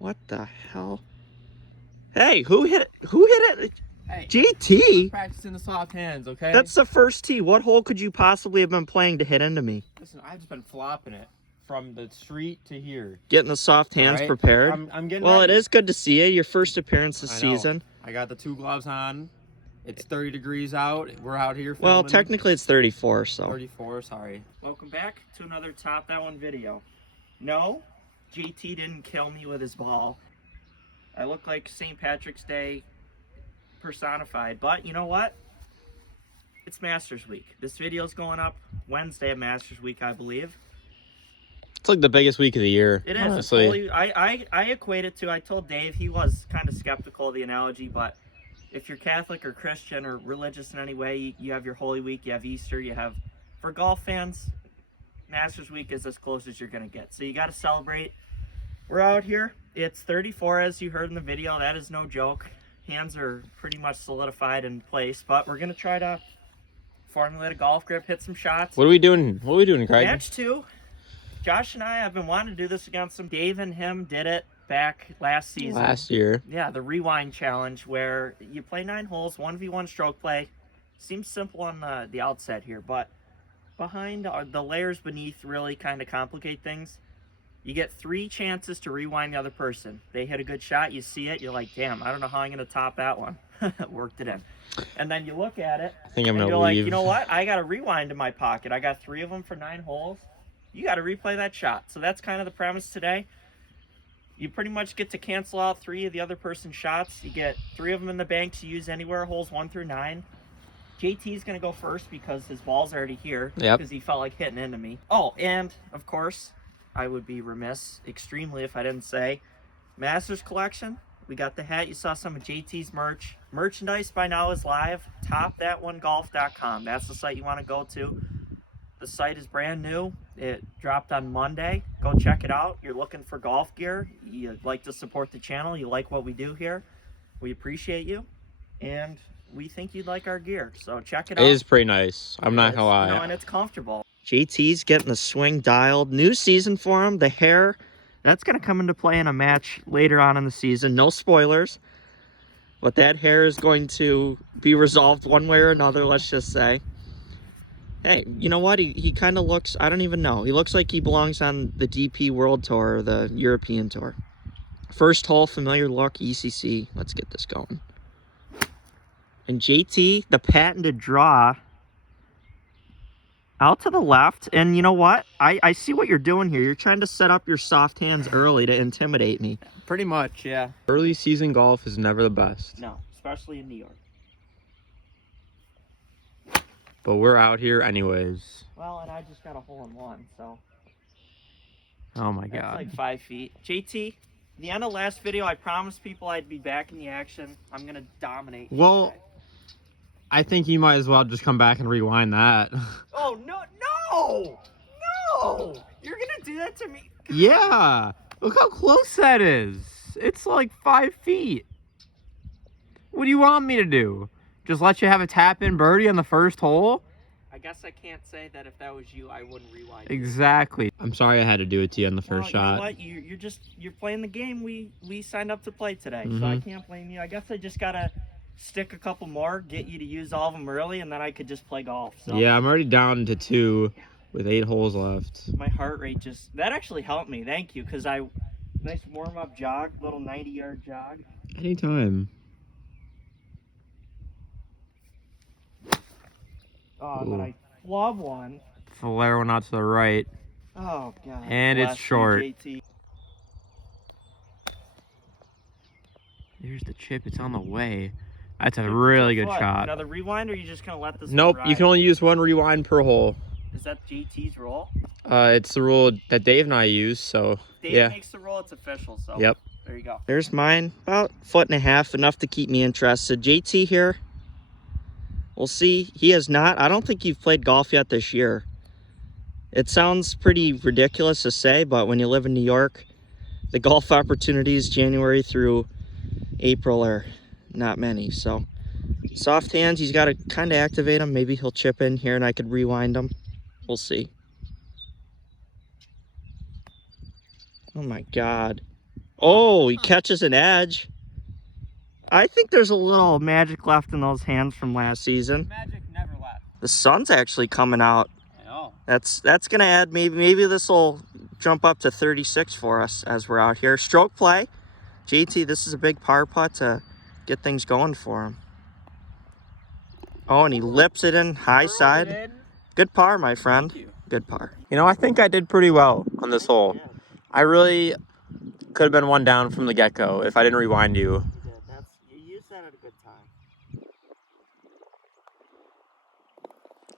What the hell? Hey, who hit it? Who hit it? Hey, GT? practicing the soft hands, okay? That's the first tee. What hole could you possibly have been playing to hit into me? Listen, I've just been flopping it from the street to here. Getting the soft hands All right? prepared. I'm getting Well, ready. it is good to see you. Your first appearance this season. I got the 2 gloves on. It's 30 degrees out. We're out here filming. Well, technically it's 34, so. 34, sorry. Welcome back to another Top That One video. No, GT didn't kill me with his ball. I look like St. Patrick's Day personified, but you know what? It's Masters Week. This video's going up Wednesday of Masters Week, I believe. It's like the biggest week of the year. It is. Honestly. I equate it to, I told Dave, he was kind of skeptical of the analogy, but if you're Catholic or Christian or religious in any way, you have your Holy Week, you have Easter, you have, for golf fans, Masters Week is as close as you're going to get. So you got to celebrate. We're out here. It's 34, as you heard in the video. That is no joke. Hands are pretty much solidified in place, but we're going to try to formulate a golf grip, hit some shots. What are we doing? What are we doing, Craig? Match 2. Josh and I have been wanting to do this against him. Dave and him did it back last season. Last year. Yeah, the rewind challenge where you play 9 holes, 1v1 stroke play. Seems simple on the outset here, but behind the layers beneath really kind of complicate things. You get 3 chances to rewind the other person. They hit a good shot, you see it, you're like, damn, I don't know how I'm going to top that one. Worked it in. And then you look at it, I think I'm and gonna you're leave. like, you know what? I got a rewind in my pocket. I got 3 of them for 9 holes. You got to replay that shot. So that's kind of the premise today. You pretty much get to cancel out 3 of the other person's shots. You get 3 of them in the bank to use anywhere, holes 1 through 9. JT's going to go first because his ball's already here. Yep. Because he felt like hitting into me. Oh, and, of course, I would be remiss extremely if I didn't say, Masters Collection. We got the hat. You saw some of JT's merch. Merchandise by now is live. TopThatOneGolf.com. That's the site you want to go to. The site is brand new. It dropped on Monday. Go check it out. You're looking for golf gear. You like to support the channel. You like what we do here. We appreciate you. And we think you'd like our gear. So check it out. It is pretty nice. I'm not gonna lie. You know, and it's comfortable. JT's getting the swing dialed. New season for him. The hair, that's going to come into play in a match later on in the season. No spoilers. But that hair is going to be resolved one way or another, let's just say. Hey, you know what? He kind of looks, I don't even know. He looks like he belongs on the DP World Tour or the European Tour. First hole, familiar look, ECC. Let's get this going. And JT, the patented draw, out to the left. And you know what? I see what you're doing here. You're trying to set up your soft hands early to intimidate me. Pretty much, yeah. Early season golf is never the best. No, especially in New York. But we're out here anyways. Well, and I just got a hole in one, so Oh my that's god. like 5 feet. JT, the end of last video, I promised people I'd be back in the action. I'm gonna dominate. Well, today. I think you might as well just come back and rewind that. Oh no! You're gonna do that to me? Yeah. Look how close that is. It's like 5 feet. What do you want me to do? Just let you have a tap-in birdie on the first hole? I guess I can't say that if that was you, I wouldn't rewind. Exactly. I'm sorry I had to do it to you on the first Well, shot. you know what? You're playing the game we signed up to play today, so I can't blame you. I guess I just gotta stick a couple more, get you to use all of them early, and then I could just play golf. So Yeah, I'm already down to 2 with 8 holes left. my heart rate that actually helped me. Thank you, because nice warm up jog, little 90-yard jog. Anytime. Oh, and then I flub one. Flare one out to the right. Oh god. And it's Bless you, short. JT. There's the chip. It's on the way. That's a really good What, shot. Another rewind, or are you just gonna let this? Nope, one you can ride? only use 1 rewind per hole. Is that JT's rule? It's the rule that Dave and I use, so Dave yeah. makes the rule. It's official. So Yep. there you go. There's mine. About 1.5 feet, enough to keep me interested. JT here. We'll see. He has not. I don't think you've played golf yet this year. It sounds pretty ridiculous to say, but when you live in New York, the golf opportunities January through April are not many. So soft hands, he's got to kind of activate them. Maybe he'll chip in here and I could rewind them. We'll see. Oh my god. Oh, he catches an edge. I think there's a little magic left in those hands from last season. Magic never left. The sun's actually coming out. I know. That's gonna add, maybe this will jump up to 36 for us as we're out here. Stroke play. JT, this is a big par putt to get things going for him. Oh, and he lips it in high side. Good par, my friend. Good par. You know, I think I did pretty well on this hole. I really could have been one down from the get-go if I didn't rewind you. You used that at a good time.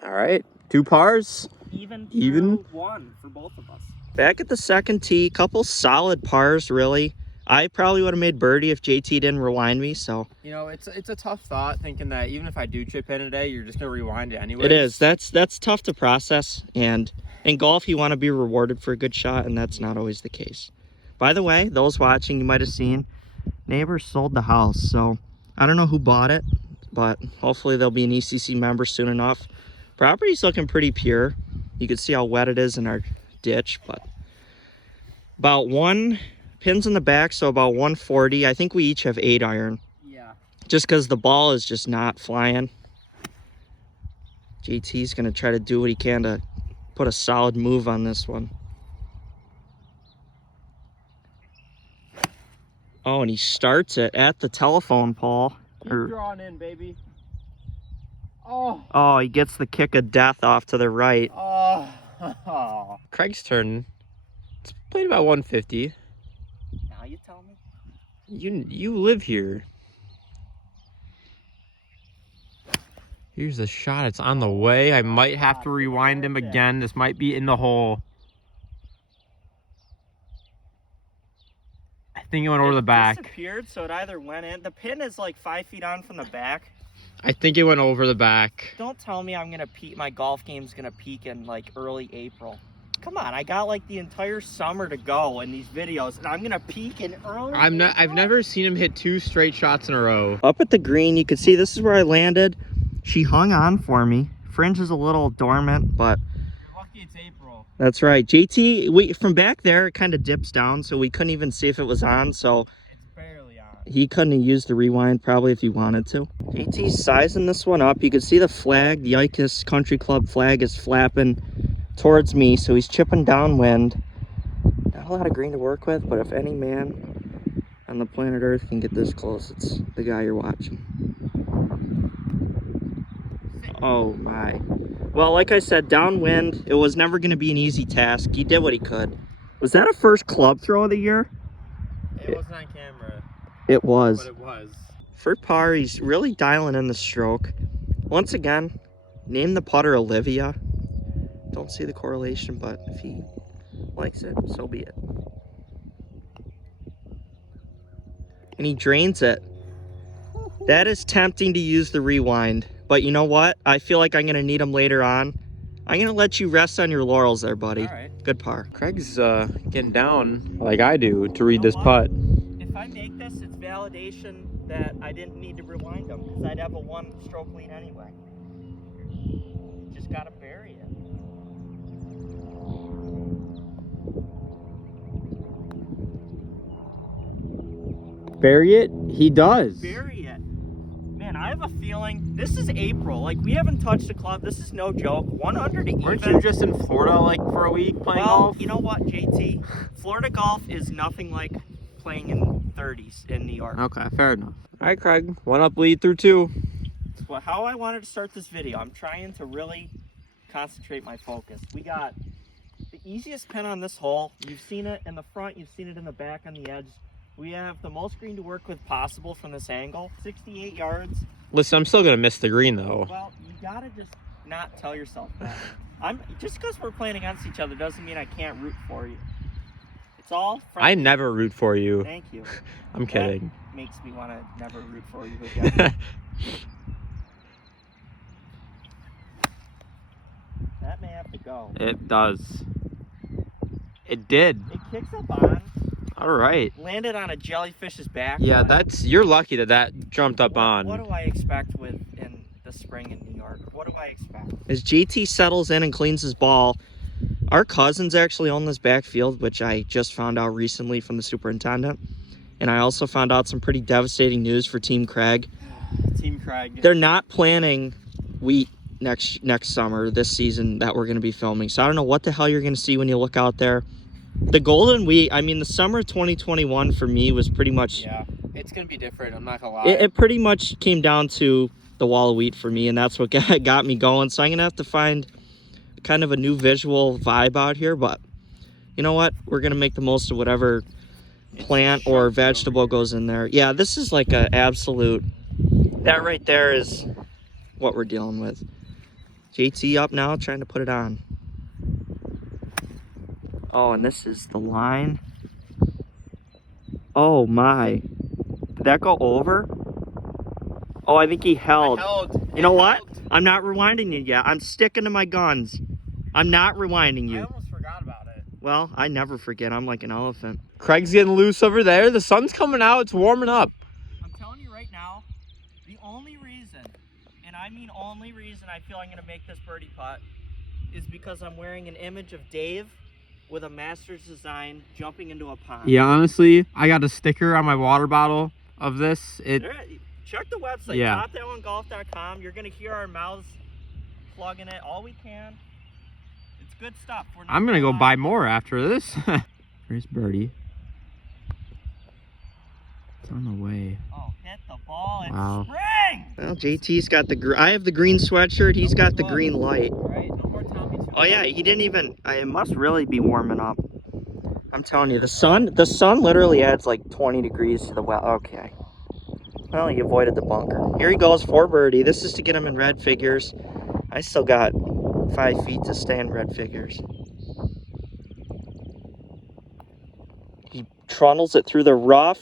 All right, 2 pars. Even one for both of us. Back at the second tee, couple solid pars, really. I probably would have made birdie if JT didn't rewind me, so. You know, it's a tough thought thinking that even if I do chip in today, you're just going to rewind it anyway. It is. That's tough to process, and in golf, you want to be rewarded for a good shot, and that's not always the case. By the way, those watching, you might have seen, neighbors sold the house, so I don't know who bought it, but hopefully they'll be an ECC member soon enough. Property's looking pretty pure. You can see how wet it is in our ditch, but about 1 pins in the back, so about 140. I think we each have 8 iron. Yeah. Just because the ball is just not flying. JT's going to try to do what he can to put a solid move on this one. Oh, and he starts it at the telephone pole. Keep drawing in, baby. Oh, he gets the kick of death off to the right. Oh. Craig's turn. It's played about 150. Now you tell me. You live here. Here's the shot. It's on the way. I might have to rewind him again. This might be in the hole. I think it went over the back. It disappeared, so it either went in. The pin is like 5 feet on from the back. I think it went over the back. Don't tell me I'm gonna peak. My golf game's gonna peak in like early April. Come on, I got like the entire summer to go in these videos, and I'm gonna peak in early. I've never seen him hit 2 straight shots in a row. Up at the green, you can see this is where I landed. She hung on for me. Fringe is a little dormant, but You're lucky it's April. that's right. JT, from back there, it kind of dips down, so we couldn't even see if it was on. So It's barely on. he couldn't have used the rewind probably if he wanted to. JT's sizing this one up. You can see the flag, the Icus Country Club flag is flapping towards me, so he's chipping downwind. Not a lot of green to work with, but if any man on the planet Earth can get this close, it's the guy you're watching. Oh my. Well, like I said, downwind, it was never going to be an easy task. He did what he could. Was that a first club throw of the year? It wasn't on camera, It was. but it was. For par, he's really dialing in the stroke. Once again, name the putter Olivia. Don't see the correlation, but if he likes it, so be it. And he drains it. That is tempting to use the rewind, but you know what? I feel like I'm going to need him later on. I'm going to let you rest on your laurels there, buddy. All right. Good par. Craig's getting down like I do to read this putt. If I make this, it's validation that I didn't need to rewind him because I'd have a 1-stroke lead anyway. Just got to bury it. Bury it? He does. Bury it. Man, I have a feeling this is April. Like, we haven't touched a club. This is no joke. 100 even. Weren't you just in Florida like for a week playing golf? You know what, JT? Florida golf is nothing like playing in 30s in New York. Okay, fair enough. All right, Craig. 1 up lead through 2. It's how I wanted to start this video. I'm trying to really concentrate my focus. We got the easiest pin on this hole. You've seen it in the front. You've seen it in the back on the edge. We have the most green to work with possible from this angle. 68 yards. Listen, I'm still going to miss the green, though. Well, you got to just not tell yourself that. Just because we're playing against each other doesn't mean I can't root for you. It's all friendly. I never root for you. Thank you. I'm kidding. That makes me want to never root for you again. That may have to go. It does. It did. It kicks up on. All right. Landed on a jellyfish's back. Yeah, you're lucky that jumped up on. What do I expect in the spring in New York? What do I expect? As JT settles in and cleans his ball, Our cousins actually own this backfield, which I just found out recently from the superintendent. And I also found out some pretty devastating news for Team Craig. Team Craig. They're not planning wheat next summer, this season that we're going to be filming. So I don't know what the hell you're going to see when you look out there. The golden wheat, I mean, the summer of 2021 for me was pretty much... Yeah, it's going to be different. I'm not going to lie. It pretty much came down to the wall of wheat for me, and that's what got me going. So I'm going to have to find kind of a new visual vibe out here. But you know what? We're going to make the most of whatever plant or vegetable goes in there. Yeah, this is like an absolute... That right there is what we're dealing with. JT up now, trying to put it on. Oh, and this is the line. Oh my. Did that go over? Oh, I think he held. You know what? I'm not rewinding you yet. I'm sticking to my guns. I'm not rewinding you. I almost forgot about it. Well, I never forget. I'm like an elephant. Craig's getting loose over there. The sun's coming out. It's warming up. I'm telling you right now, the only reason, and I mean only reason I feel I'm going to make this birdie putt is because I'm wearing an image of Dave with a master's design jumping into a pond. Yeah, honestly, I got a sticker on my water bottle of this. Check the website, Yeah. toppatOneGolf.com. You're going to hear our mouths plugging it all we can. It's good stuff. I'm going to go buy more after this. There's birdie. It's on the way. Oh, hit the ball and Wow. spring! Well, JT's got I have the green sweatshirt. He's got the green light. All right, no more Tommy. Oh yeah, he didn't even. It must really be warming up. I'm telling you, the sun literally adds like 20 degrees to the well. Okay. Well, he avoided the bunker. Here he goes for birdie. This is to get him in red figures. I still got 5 feet to stay in red figures. He trundles it through the rough.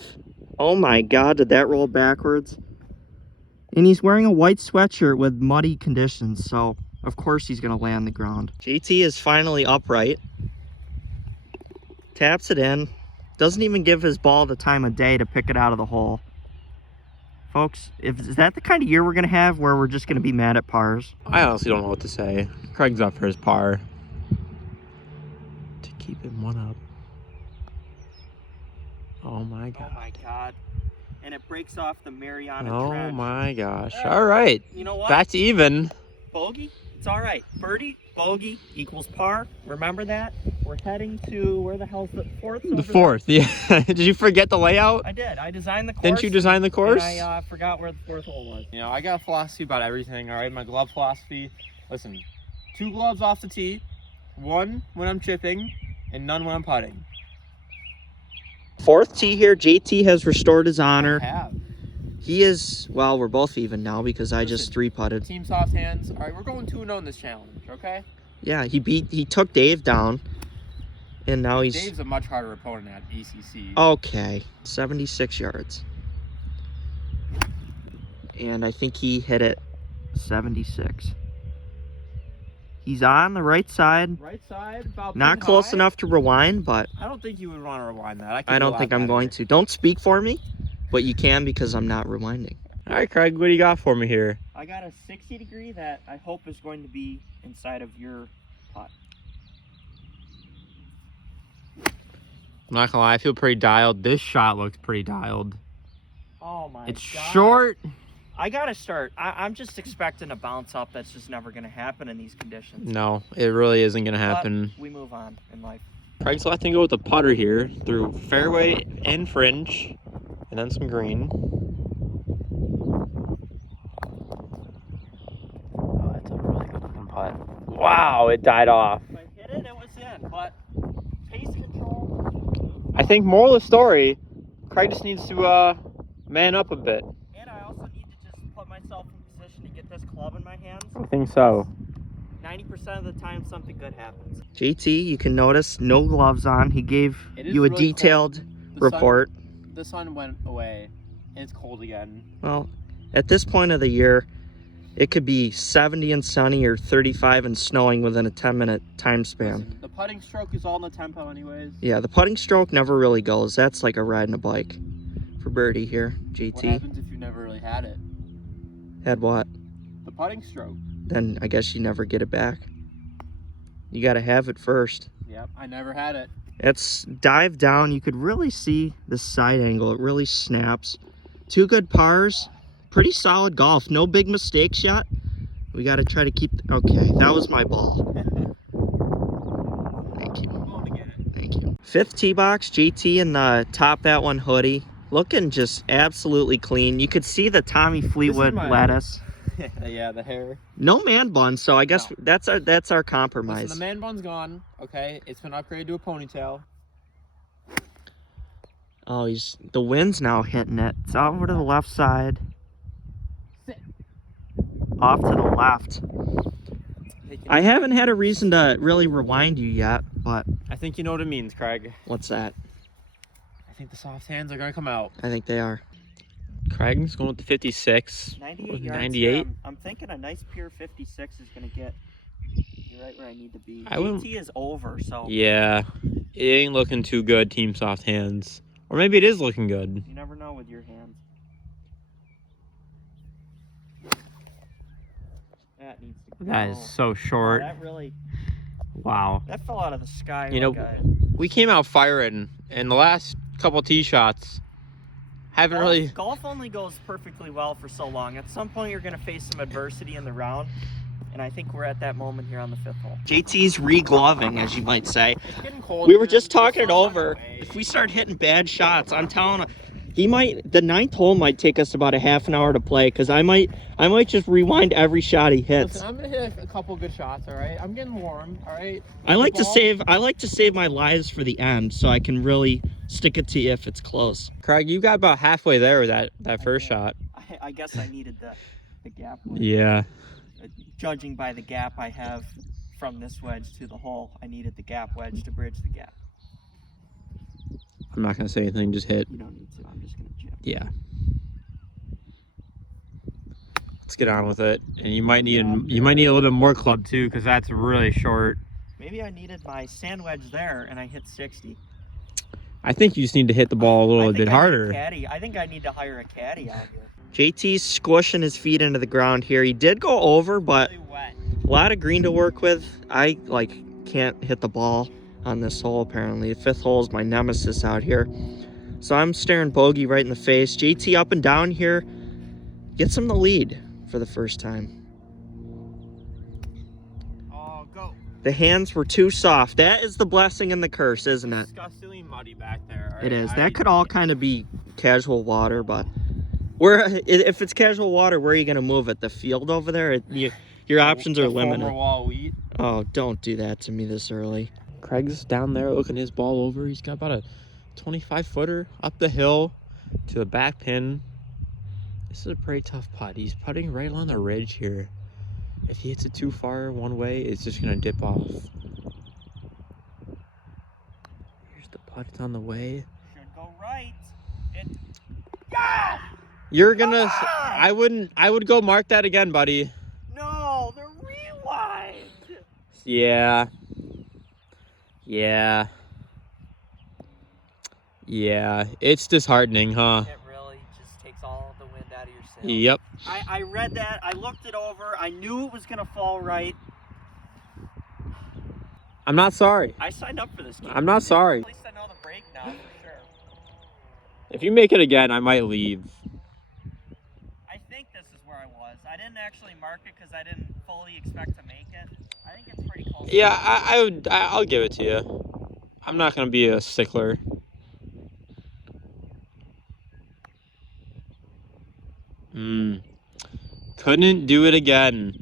Oh my God, did that roll backwards? And he's wearing a white sweatshirt with muddy conditions, so of course he's going to land the ground. JT is finally upright. Taps it in. Doesn't even give his ball the time of day to pick it out of the hole. Folks, is that the kind of year we're going to have where we're just going to be mad at pars? I honestly don't know what to say. Craig's up for his par. To keep him one up. Oh my God. Oh my God. And it breaks off the Mariana Oh Trench. my gosh. All right. You know what? Back to even. Bogey? It's all right. Birdie, bogey equals par. Remember that? We're heading to, where the hell's the fourth? The fourth, yeah. Did you forget the layout? I did. I designed the course. Didn't you design the course? And I forgot where the fourth hole was. You know, I got a philosophy about everything, all right? My glove philosophy. Listen, 2 gloves off the tee, 1 when I'm chipping, and none when I'm putting. Fourth tee here. JT has restored his honor. I have. He is, well, we're both even now because I just 3-putted. Team soft hands. All right, we're going 2-0 in this challenge, okay? Yeah, he took Dave down. And now he's... Dave's a much harder opponent at ECC. Okay, 76 yards. And I think he hit it 76. He's on the right side. Right side, about Not pin close high. enough to rewind, but I don't think you would want to rewind that. I don't think I'm going to. Don't speak for me, but you can because I'm not rewinding. All right, Craig, what do you got for me here? I got a 60 degree that I hope is going to be inside of your putt. I'm not gonna lie, I feel pretty dialed. This shot looks pretty dialed. Oh my It's God. short. I gotta start. I'm just expecting a bounce up that's just never gonna happen in these conditions. No, it really isn't gonna happen. But we move on in life. Craig's letting go with the putter here through fairway and fringe, and then some green. Oh, that's a really good looking putt. Wow, it died off. If I hit it, it was in. But pace control. I think moral of the story, Craig just needs to man up a bit. And I also need to just put myself in position to get this club in my hands. I think so. 90% of the time, something good happens. JT, you can notice no gloves on. He gave It is you a really detailed The report. The sun went away, and it's cold again. Well, at this point of the year, it could be 70 and sunny or 35 and snowing within a 10-minute time span. Listen, the putting stroke is all in the tempo anyways. Yeah, the putting stroke never really goes. That's like a riding a bike for birdie here. What JT happens if you never really had it? had what? The putting stroke. Then I guess you never get it back. You got to have it first. Yep, I never had it. It's dive down. You could really see the side angle. It really snaps. 2 good pars. Pretty solid golf. No big mistakes yet. We got to try to keep... Okay, that was my ball. Thank you. Thank you. 5th tee box, JT in the top that one hoodie. Looking just absolutely clean. You could see the Tommy Fleetwood lettuce. Yeah, the hair. No man bun, so I guess No. that's our compromise. Listen, the man bun's gone. Okay, it's been upgraded to a ponytail. Oh, the wind's now hitting it. It's over to the left side. Off to the left. I haven't had a reason to really rewind you yet, but... I think you know what it means, Craig. What's that? I think the soft hands are going to come out. I think they are. Craig's going with the 56. 98 with yards. 98. I'm thinking a nice pure 56 is going to get you right where I need to be. I wouldn't- JT is over, so... Yeah, it ain't looking too good, Team Soft Hands. Or maybe it is looking good. You never know with your hands. That needs to go. That is so short. That really... Wow. That fell out of the sky. You know, we came out firing, and the last couple tee shots haven't really... Golf only goes perfectly well for so long. At some point, you're going to face some adversity in the round, and I think we're at that moment here on the 5th hole. JT's re-gloving, as you might say. It's getting cold. We were just talking it over. If we start hitting bad shots, I'm telling him, the 9th hole might take us about a half an hour to play, because I might just rewind every shot he hits. Listen, I'm gonna hit a couple good shots. All right, I'm getting warm. All right. I like to save my lives for the end, so I can really stick it to you if it's close. Craig, you got about halfway there with that first shot. I guess I needed the gap. Yeah. Judging by the gap I have from this wedge to the hole, I needed the gap wedge to bridge the gap. I'm not going to say anything, just hit. You don't need to. I'm just going to chip. Yeah. Let's get on with it. And you might need a little bit more club too, because that's really short. Maybe I needed my sand wedge there, and I hit 60. I think you just need to hit the ball a little bit harder. I think I need to hire a caddy out here. JT's squishing his feet into the ground here. He did go over, but a lot of green to work with. I can't hit the ball on this hole apparently. The 5th hole is my nemesis out here. So I'm staring bogey right in the face. JT up and down here. Gets him the lead for the first time. Oh, go. The hands were too soft. That is the blessing and the curse, isn't it? Disgustingly muddy back there. It is. That could all kind of be casual water, but if it's casual water, where are you going to move it? The field over there? Your options are limited. Wall wheat. Oh, don't do that to me this early. Craig's down there looking his ball over. He's got about a 25-footer up the hill to the back pin. This is a pretty tough putt. He's putting right along the ridge here. If he hits it too far one way, it's just going to dip off. Here's the putt. It's on the way. Should go right. You're going to... I would go mark that again, buddy. No, the rewind. Yeah. Yeah. Yeah. It's disheartening, huh? It really just takes all the wind out of your sails. Yep. I read that. I looked it over. I knew it was going to fall right. I'm not sorry. I signed up for this game. I'm not sorry. At least I know the break now for sure. If you make it again, I might leave. I think this is where I was. I didn't actually mark it because I didn't fully expect to make it. I think it's pretty close. Yeah, I'll give it to you. I'm not going to be a stickler. Couldn't do it again.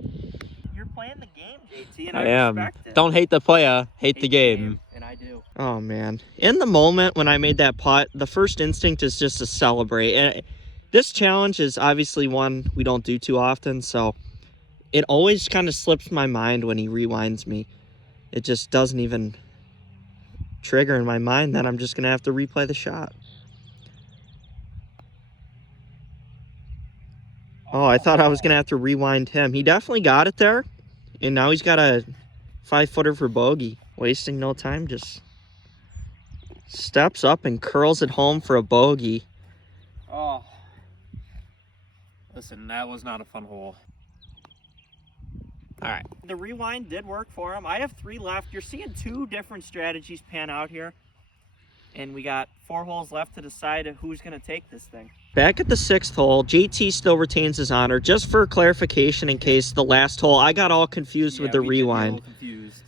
You're playing the game, JT, and I am. respect it. Don't hate the player, hate the game. And I do. Oh, man. In the moment when I made that putt, the first instinct is just to celebrate. And this challenge is obviously one we don't do too often, so it always kind of slips my mind when he rewinds me. It just doesn't even trigger in my mind that I'm just going to have to replay the shot. Oh, I thought I was going to have to rewind him. He definitely got it there. And now he's got a 5-footer for bogey. Wasting no time, just steps up and curls it home for a bogey. Oh. Listen, that was not a fun hole. All right. The rewind did work for him. I have 3 left. You're seeing 2 different strategies pan out here. And we got 4 holes left to decide who's going to take this thing. Back at the 6th hole, JT still retains his honor. Just for clarification in case the last hole, I got all confused with the rewind.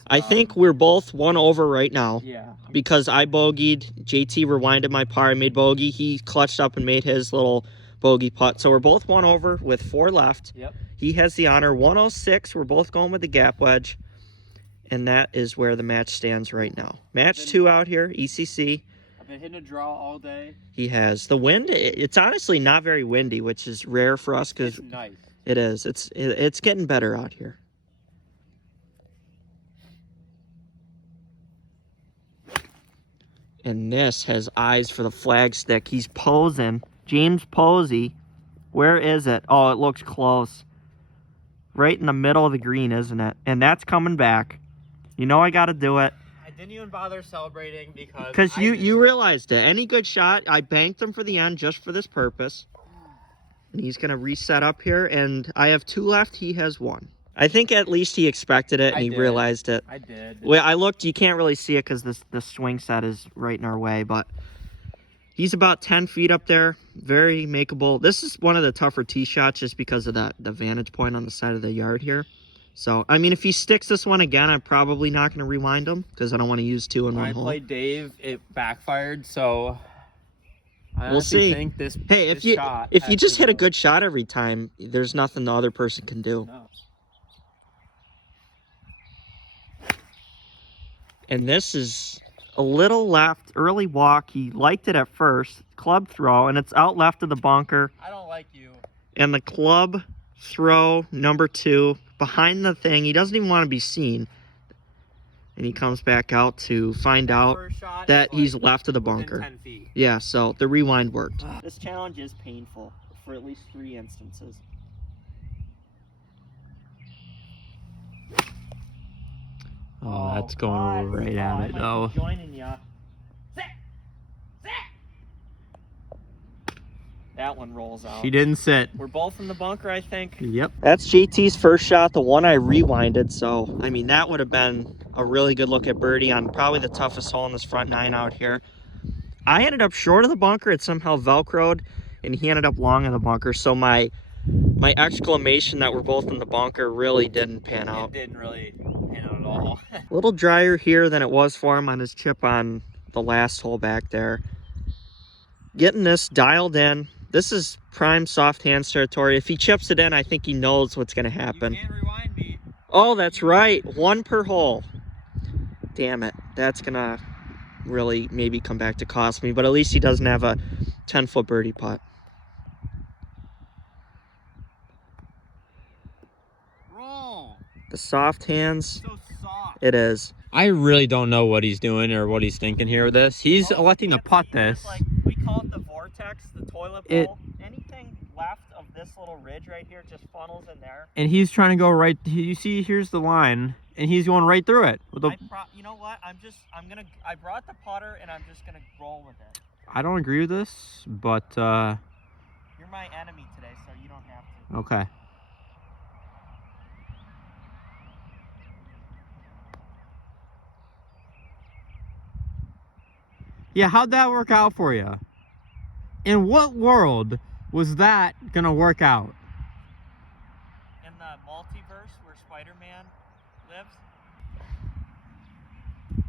I think we're both 1 over right now. Yeah. Because I bogeyed, JT rewinded my par, I made bogey. He clutched up and made his little bogey putt. So we're both 1 over with 4 left. Yep. He has the honor. 106, we're both going with the gap wedge. And that is where the match stands right now. Match 2 out here, ECC. I've been hitting a draw all day. He has. The wind, it's honestly not very windy, which is rare for us because It's nice. it is. It's getting better out here. And this has eyes for the flag stick. He's posing. James Posey. Where is it? Oh, it looks close. Right in the middle of the green, isn't it? And that's coming back. You know I got to do it. I didn't even bother celebrating Because you realized it. Any good shot, I banked him for the end just for this purpose. And he's going to reset up here. And I have 2 left. He has 1. I think at least he expected it and he realized it. I did. Well, I looked. You can't really see it because the swing set is right in our way. But he's about 10 feet up there. Very makeable. This is one of the tougher tee shots just because of the vantage point on the side of the yard here. So, I mean, if he sticks this one again, I'm probably not going to rewind him because I don't want to use 2 in one hole. I played Dave. It backfired, so I we'll see. think this. Hey, if you just hit a good shot every time, there's nothing the other person can do. No. And this is a little left, early walk. He liked it at first. Club throw, and it's out left of the bunker. I don't like you. And the club throw, number 2, behind the thing. He doesn't even want to be seen. And he comes back out to find out that he's left of the bunker. 10 feet. Yeah, so the rewind worked. This challenge is painful for at least 3 instances. Oh, that's going right at it, though. Joining ya. That one rolls out. She didn't sit. We're both in the bunker, I think. Yep. That's JT's first shot, the one I rewinded. So, I mean, that would have been a really good look at birdie on probably the toughest hole in this front 9 out here. I ended up short of the bunker. It somehow Velcroed, and he ended up long in the bunker. So my exclamation that we're both in the bunker really didn't pan out. It didn't really pan out at all. A little drier here than it was for him on his chip on the last hole back there. Getting this dialed in. This is prime soft hands territory. If he chips it in, I think he knows what's going to happen. You can't rewind me. Oh, that's right. 1 per hole. Damn it. That's going to really maybe come back to cost me. But at least he doesn't have a 10-foot birdie putt. Roll. The soft hands. So soft. It is. I really don't know what he's doing or what he's thinking here with this. He's electing to putt this. Like, we call it the vortex, the toilet bowl. Anything left of this little ridge right here just funnels in there. And he's trying to go right. You see, here's the line, and he's going right through it. With the, you know what? I brought the putter and I'm just gonna roll with it. I don't agree with this, but You're my enemy today, so you don't have to. okay. Yeah, how'd that work out for you? In what world was that gonna work out? In the multiverse where Spider-Man lives.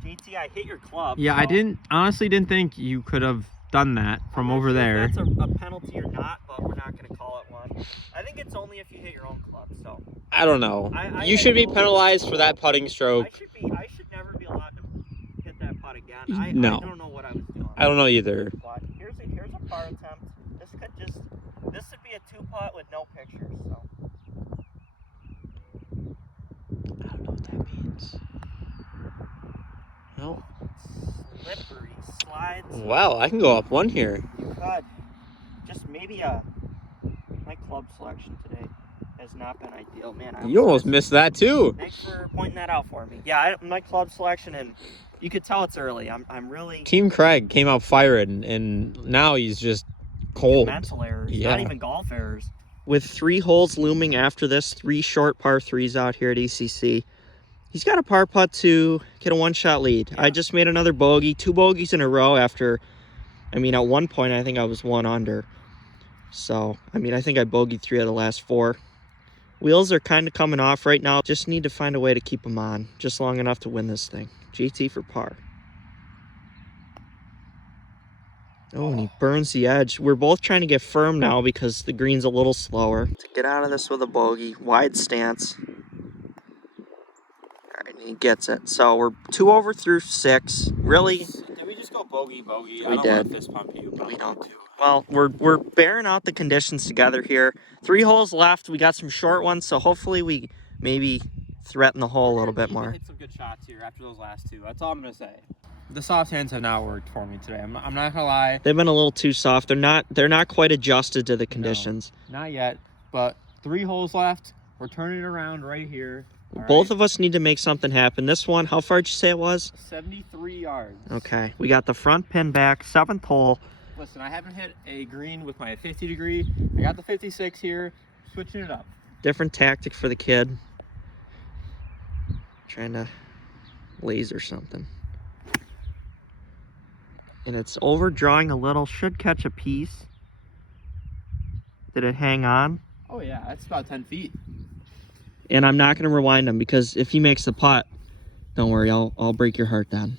JT, I hit your club. Yeah, so I honestly didn't think you could have done that from over there. If that's a penalty or not, but we're not gonna call it one. I think it's only if you hit your own club. So I don't know. You should be penalized for that putting stroke. I should never be allowed to hit that putt again. No. I don't know what I was doing. I don't know either. But here's a par attempt. This would be a 2-putt with no pictures. So I don't know what that means. No. slippery slides. Wow, I can go up 1 here. You could. Just maybe my club selection today has not been ideal, man. You almost missed that too. Thanks for pointing that out for me. Yeah, my club selection, and you could tell it's early. I'm really Team Craig came out firing, and now he's just cold. mental errors, Yeah. not even golf errors. with 3 holes looming after this, 3 short par 3s out here at ECC. He's got a par putt to get a 1-shot lead. Yeah. I just made another bogey, 2 bogeys in a row after, I mean, at one point I think I was 1 under. So, I mean, I think I bogeyed 3 of the last 4. Wheels are kind of coming off right now. Just need to find a way to keep them on just long enough to win this thing. JT for par. Oh, and he burns the edge. We're both trying to get firm now because the green's a little slower. To get out of this with a bogey, wide stance. All right, and he gets it. So we're 2 over through 6. Really? Did we just go bogey? We I don't did. want to fist pump you, but We I'm don't. going to. Well, we're bearing out the conditions together here. 3 holes left. We got some short ones, so hopefully we maybe threaten the hole a little bit more. Hit some good shots here after those last 2. That's all I'm going to say. The soft hands have not worked for me today. I'm not going to lie. They've been a little too soft. They're not quite adjusted to the conditions. No, not yet, but 3 holes left. We're turning it around right here. Both of us need to make something happen. This one, how far did you say it was? 73 yards. Okay, we got the front pin back, 7th hole. Listen, I haven't hit a green with my 50 degree. I got the 56 here, switching it up. Different tactic for the kid. Trying to laser something. And it's overdrawing a little, should catch a piece. Did it hang on? Oh yeah, that's about 10 feet. And I'm not going to rewind him because if he makes the putt, don't worry, I'll break your heart then.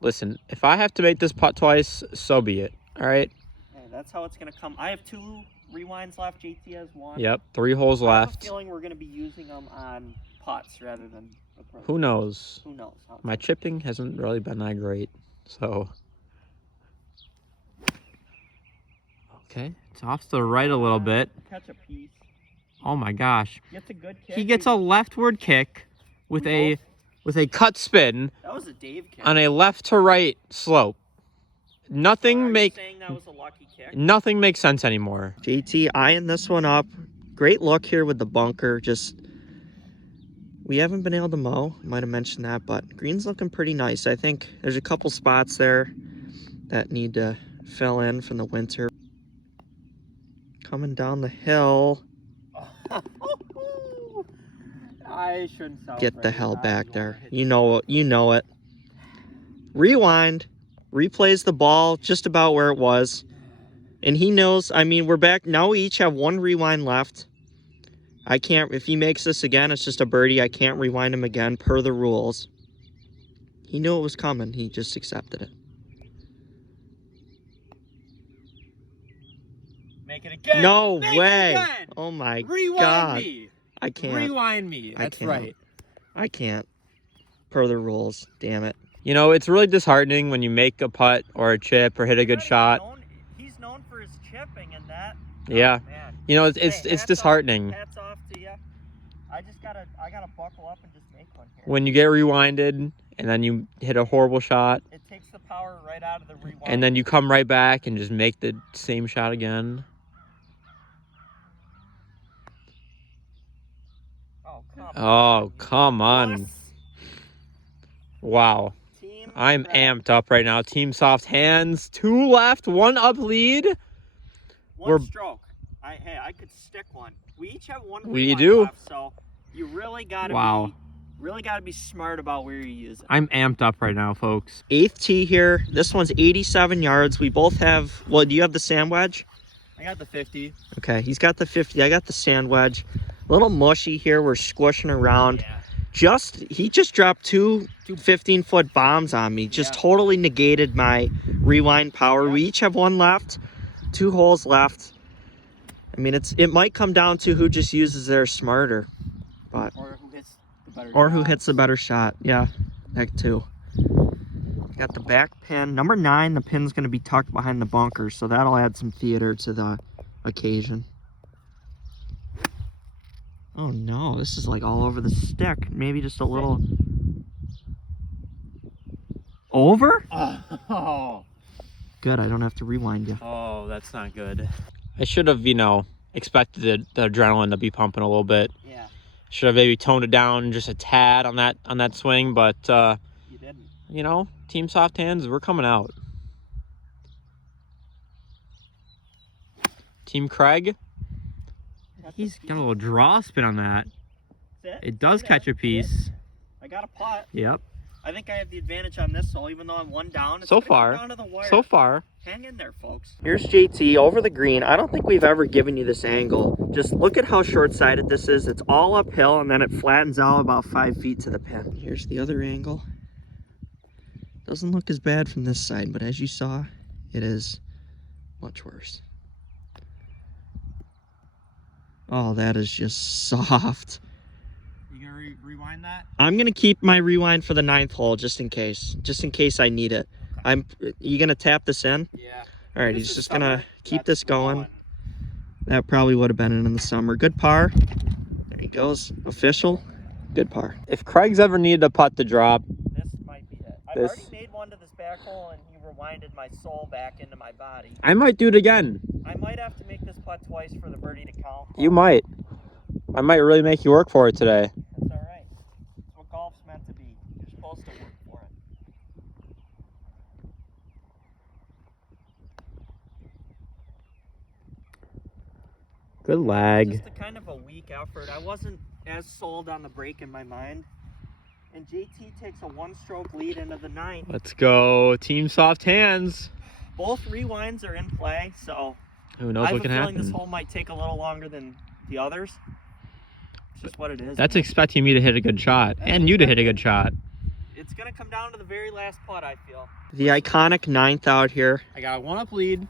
Listen, if I have to make this putt twice, so be it. All right? Hey, that's how it's going to come. I have 2 rewinds left. JT has 1. Yep, 3 holes I have a left. feeling we're going to be using them on putts rather than approach. Who knows? Who knows? My chipping hasn't really been that great, so. Okay, it's off to the right a little bit. Catch a piece. Oh my gosh. Gets a good kick. He gets a leftward kick with a cut spin That was a Dave kick. on a left to right slope. Nothing makes sense anymore. JT eyeing this one up. Great look here with the bunker. Just we haven't been able to mow. Might have mentioned that, but green's looking pretty nice. I think there's a couple spots there that need to fill in from the winter. Coming down the hill. I shouldn't celebrate. Get the hell back there. You know it. Rewind. Replays the ball just about where it was. And he knows, I mean, we're back. Now we each have 1 rewind left. I can't, if he makes this again, it's just a birdie. I can't rewind him again per the rules. He knew it was coming. He just accepted it. Make it again. No Make way. It again. Oh my Rewind God. me. I can't. Rewind me. I That's can't. right. I can't. Per the rules. Damn it. You know, it's really disheartening when you make a putt or a chip or hit a good shot. He's known for his chipping and that. Yeah. Oh, man. You know, it's Hats disheartening. Hats off to you. I gotta buckle up and just make one here. When you get rewinded and then you hit a horrible shot It takes the power right out of the rewind. and then you come right back and just make the same shot again. Oh, come on. Yes. Wow. Team I'm Fred. amped up right now. Team soft hands. 2 left, 1 up lead. One We're- stroke. Hey, I could stick one. We each have 1 We rewind do. left, so you really gotta be smart about where you use it. I'm amped up right now, folks. 8th tee here. This one's 87 yards. We both have, well, do you have the sand wedge? I got the 50. Okay, he's got the 50. I got the sand wedge. A little mushy here. We're squishing around. Yeah. He just dropped 2 15-foot bombs on me. Just Yeah. totally negated my rewind power. Yeah. We each have 1 left. 2 holes left. I mean, it might come down to who just uses theirs smarter, but Or who hits the better who shot. hits the better shot. Yeah, that too. Got the back pin. Number 9, the pin's going to be tucked behind the bunker, so that'll add some theater to the occasion. Oh no, this is like all over the stick. Maybe just a little... Over? Oh. Good, I don't have to rewind you. Oh, that's not good. I should have, expected the adrenaline to be pumping a little bit. Yeah, Should have maybe toned it down just a tad on that swing, but you didn't. Team soft hands, we're coming out. Team Craig, He's got a little draw spin on that. It does catch a piece. I got a putt. Yep. I think I have the advantage on this hole, even though I'm one down. It's So gonna come far. down to the wire. So far. Hang in there, folks. Here's JT over the green. I don't think we've ever given you this angle. Just look at how short-sighted this is. It's all uphill, and then it flattens out about 5 feet to the pin. Here's the other angle. Doesn't look as bad from this side, but as you saw, it is much worse. Oh, that is just soft. You gonna rewind that? I'm gonna keep my rewind for the 9th hole just in case I need it. You gonna tap this in? Yeah. All right, This he's is just summer. gonna keep That's this going. one. That probably would have been in the summer. Good par. There he goes. Official. Good par. If Craig's ever needed a putt to drop, This might be it. I've already made one to this back hole, and he rewinded my soul back into my body. I might do it again. I might have to make this putt twice for the birdie to count. You might. I might really make you work for it today. That's all right. That's what golf's meant to be. You're supposed to work for it. Good lag. Just a kind of a weak effort. I wasn't as sold on the break in my mind. And JT takes a one-stroke lead into the 9th. Let's go. Team soft hands. Both rewinds are in play, so Who knows I have what a can feeling this happen. hole might take a little longer than the others. It's just what it is. That's man. expecting me to hit a good shot. And you to hit a good shot. It's going to come down to the very last putt, I feel. The iconic 9th out here. I got a 1-up lead.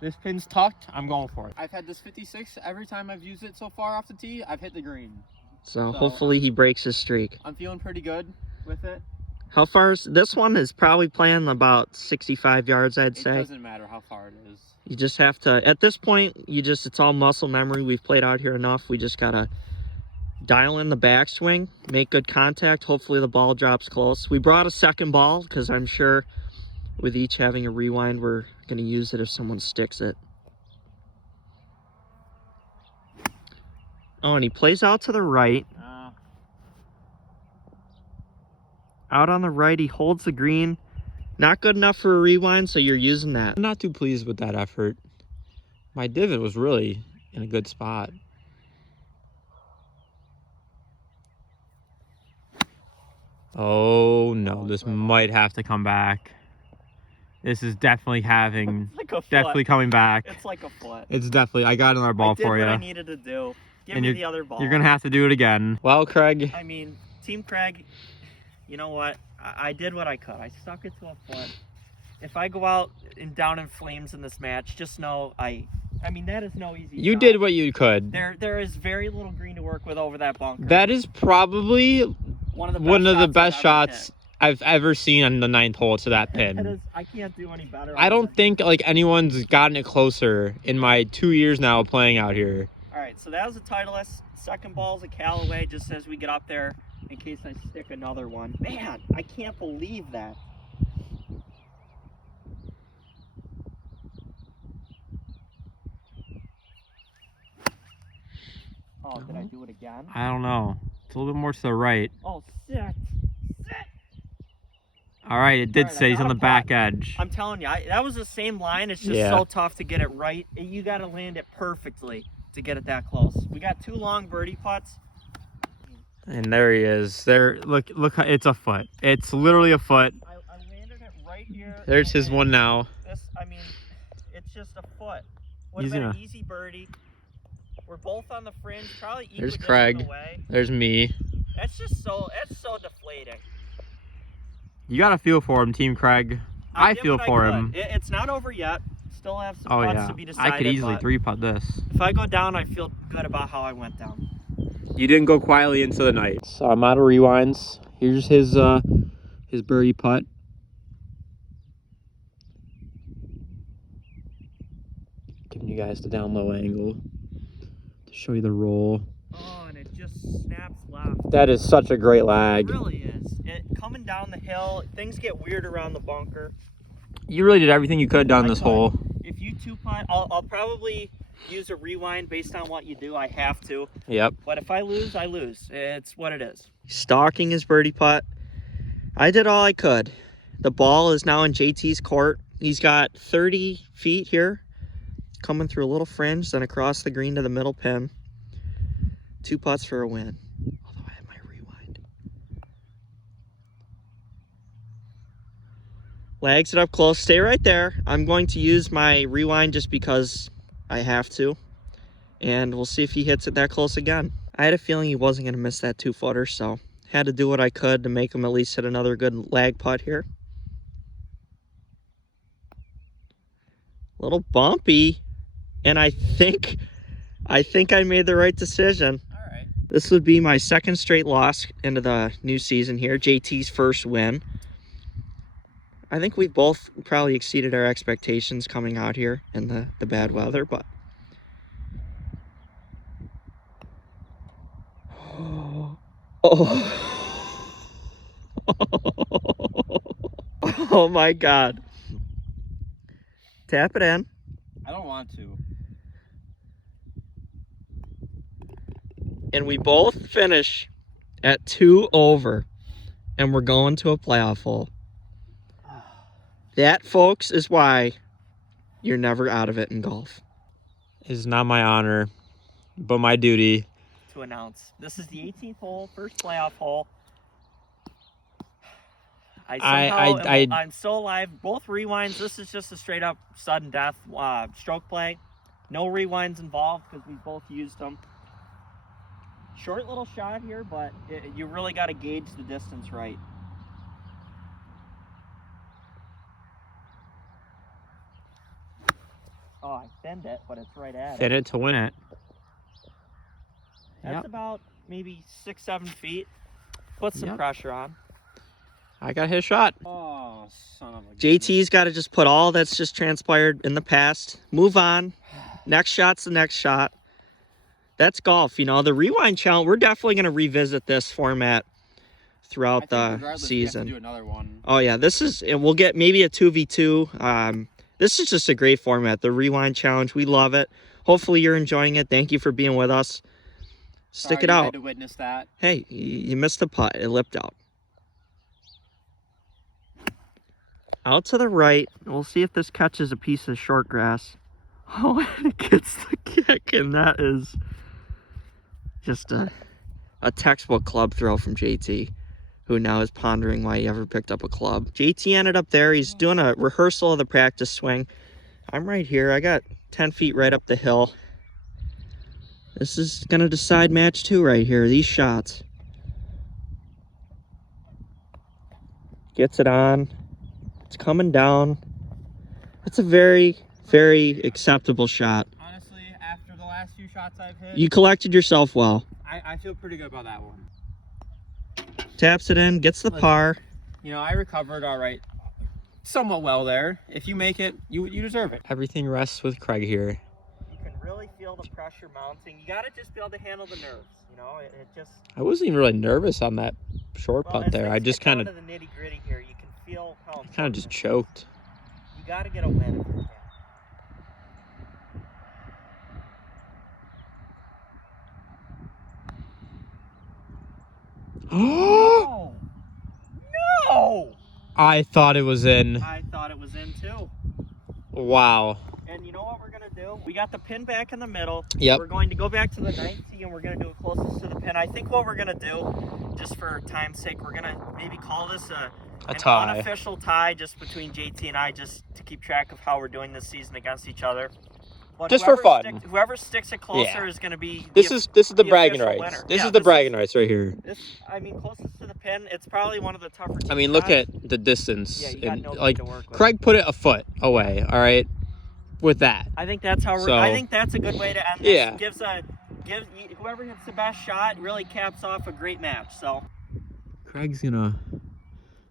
This pin's tucked. I'm going for it. I've had this 56 every time I've used it so far off the tee. I've hit the green. So hopefully he breaks his streak. I'm feeling pretty good with it. How far is this one? Is probably playing about 65 yards, I'd It say. doesn't matter how far it is. You just have to, at this point, it's all muscle memory. We've played out here enough. We just got to dial in the backswing, make good contact. Hopefully the ball drops close. We brought a second ball because I'm sure with each having a rewind, we're going to use it if someone sticks it. Oh, and he plays out to the right. Out on the right, he holds the green. Not good enough for a rewind, so you're using that. I'm not too pleased with that effort. My divot was really in a good spot. Oh no, this might have to come back. This is definitely having, It's like a foot. definitely coming back. It's like a foot. It's definitely, I got another ball I did for what you. I needed to do. Give And me the other ball. You're gonna have to do it again. Well, Craig, I mean, Team Craig, you know what? I did what I could. I stuck it to a foot. If I go out and down in flames in this match, just know I mean, that is no easy you job. did what you could. There is very little green to work with over that bunker. That is probably one of the best shots shots I've ever seen on the 9th hole to that I've ever hit. That pin. is, I can't do any better. I don't think like anyone's gotten it closer in my 2 years now playing out here. All right, so that was a Titleist. Second ball's a Callaway, just as we get up there in case I stick another one. Man, I can't believe that. Oh, did I do it again? I don't know. It's a little bit more to the right. Oh, sit. All right, it did All right, I say he's got on a the back putt. edge. I'm telling you, that was the same line. It's just Yeah. so tough to get it right. You got to land it perfectly to get it that close. We got 2 long birdie putts. And there he is. There, look, it's a foot. It's literally a foot. I landed it right here. There's his and one now. This, I mean, it's just a foot. Would have Easy been an enough. easy birdie. We're both on the fringe, probably There's equidistant Craig. away. There's me. That's so deflating. You got to feel for him, Team Craig. I did feel what for could. him. It's not over yet. Still have some Oh putts yeah, to be decided. I could easily but 3-putt this. if I go down, I feel good about how I went down. You didn't go quietly into the night. So I'm out of rewinds. Here's his birdie putt. Giving you guys the down low angle to show you the roll. Oh, and it just snaps left. That is such a great It lag. really is. Coming down the hill, things get weird around the bunker. You really did everything you could down I this could. hole. If you 2-putt, I'll probably use a rewind based on what you do. I have to. Yep. But if I lose, I lose. It's what it is. Stalking his birdie putt. I did all I could. The ball is now in JT's court. He's got 30 feet here. Coming through a little fringe, then across the green to the middle pin. 2 putts for a win. Although I have my rewind. Lags it up close. Stay right there. I'm going to use my rewind just because I have to. And we'll see if he hits it that close again. I had a feeling he wasn't going to miss that 2-footer, so had to do what I could to make him at least hit another good lag putt here. A little bumpy, and I think I made the right decision. All right. This would be my 2nd straight loss into the new season here. JT's first win. I think we both probably exceeded our expectations coming out here in the bad weather, but oh. Oh my God. Tap it in. I don't want to. And we both finish at 2 over. And we're going to a playoff hole. That, folks, is why you're never out of it in golf. It is not my honor, but my duty To announce. This is the 18th hole, first playoff hole. I'm still alive. Both rewinds. This is just a straight up sudden death stroke play. No rewinds involved because we both used them. Short little shot here, but you really got to gauge the distance right. Oh, I thinned it, but it's right at it. thin it to win it. That's Yep. about maybe 6-7 feet. Put some Yep. pressure on. I got his shot. Oh, son of a. JT's got to just put all that's just transpired in the past. Move on. Next shot's the next shot. That's golf, you know. The rewind challenge, we're definitely going to revisit this format throughout the season. We have to do another one. Oh, yeah. This is, and we'll get maybe a 2v2. This is just a great format. The rewind challenge, we love it. Hopefully you're enjoying it. Thank you for being with us. Stick it You out. had to witness that. Hey, you missed the putt. It lipped out. Out to the right. We'll see if this catches a piece of short grass. Oh, and it gets the kick, and that is just a textbook club throw from JT, who now is pondering why he ever picked up a club. JT ended up there. He's doing a rehearsal of the practice swing. I'm right here. I got 10 feet right up the hill. This is going to decide match 2 right here. These shots. Gets it on. It's coming down. It's a very, very acceptable shot. Honestly, after the last few shots I've hit, You collected yourself well. I feel pretty good about that one. Taps it in, gets the par. You know, I recovered all right, somewhat well there. If you make it, you deserve it. Everything rests with Craig here. You can really feel the pressure mounting. You got to just be able to handle the nerves. You know, it just... I wasn't even really nervous on that short putt there. I just kind of the nitty gritty here. You can feel how just choked. You got to get a win if you can. Oh! No! I thought it was in. I thought it was in too. Wow. And you know what we're going to do? We got the pin back in the middle. Yep. We're going to go back to the 19 and we're going to do it closest to the pin. I think what we're going to do, just for time's sake, we're going to maybe call this an tie. unofficial tie just between JT and I, just to keep track of how we're doing this season against each other. But Just for fun. Whoever sticks it closer Yeah. is going to be This is the bragging official rights. winner. This Yeah, is the bragging rights right here. I mean, closest to the pin, it's probably one of the tougher I mean, look at the distance. Yeah, you got and, nobody like to work with. Craig put it a foot away. All right, with that. I think that's how we're. So- I think that's a good way to end this. Yeah. Gives whoever hits the best shot really caps off a great match. So Craig's gonna.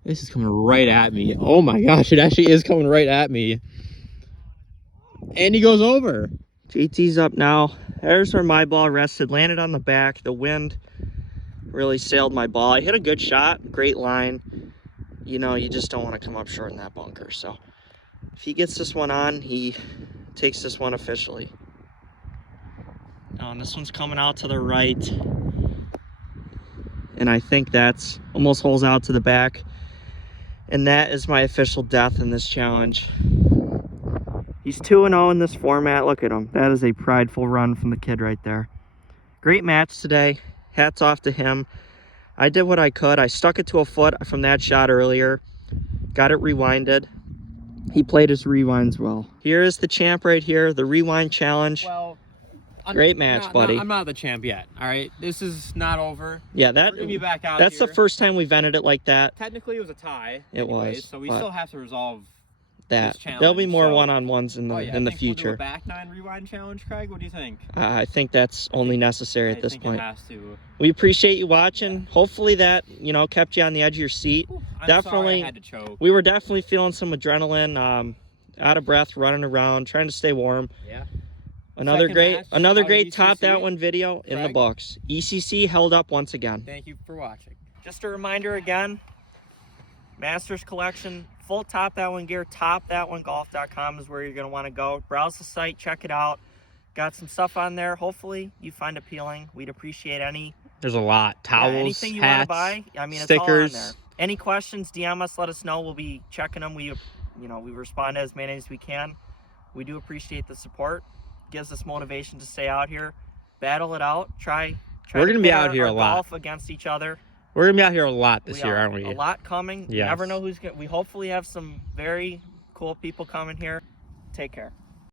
This is coming right at me. Oh my gosh, it actually is coming right at me. And he goes over. JT's up now. There's where my ball rested. Landed on the back. The wind really sailed my ball. I hit a good shot. Great line. You know, you just don't want to come up short in that bunker. So if he gets this one on, he takes this one officially. Oh, and this one's coming out to the right. And I think that's almost holes out to the back. And that is my official death in this challenge. He's 2-0 in this format. Look at him. That is a prideful run from the kid right there. Great match today. Hats off to him. I did what I could. I stuck it to a foot from that shot earlier. Got it rewinded. He played his rewinds well. Here is the champ right here, the rewind challenge. Well, great match, buddy. I'm not the champ yet. All right, this is not over. Yeah, We're gonna be back out that's here. the first time we've ended it like that. Technically, it was a tie. It was, so we but still have to resolve that. this challenge. There'll be more so- one-on-ones in the Oh, yeah, in the I think we'll do future. a back nine rewind challenge, Craig. What do you think? I think that's only necessary at this I think point. it has to. We appreciate you watching. Hopefully that, you know, kept you on the edge of your seat. I'm Definitely. sorry I had to choke. We were definitely feeling some adrenaline, out of breath, running around, trying to stay warm. Yeah. Another Second great, match another out of great top ECC. that one video in the Craig? books. ECC held up once again. Thank you for watching. Just a reminder again, Masters Collection, full Top That One gear, topthatOneGolf.com is where you're going to want to go. Browse the site, check it out. Got some stuff on there. Hopefully you find appealing. We'd appreciate any. There's a lot. Towels, anything you hats, want to buy. I mean, stickers. it's all on there. Any questions, DM us, let us know. We'll be checking them. We respond to as many as we can. We do appreciate the support. Gives us motivation to stay out here, battle it out, try We're to gonna be pit out our- here our a lot. golf against each other. We're going to be out here a lot this year, are. aren't we? A lot coming. You Yes. never know who's going to. We hopefully have some very cool people coming here. Take care.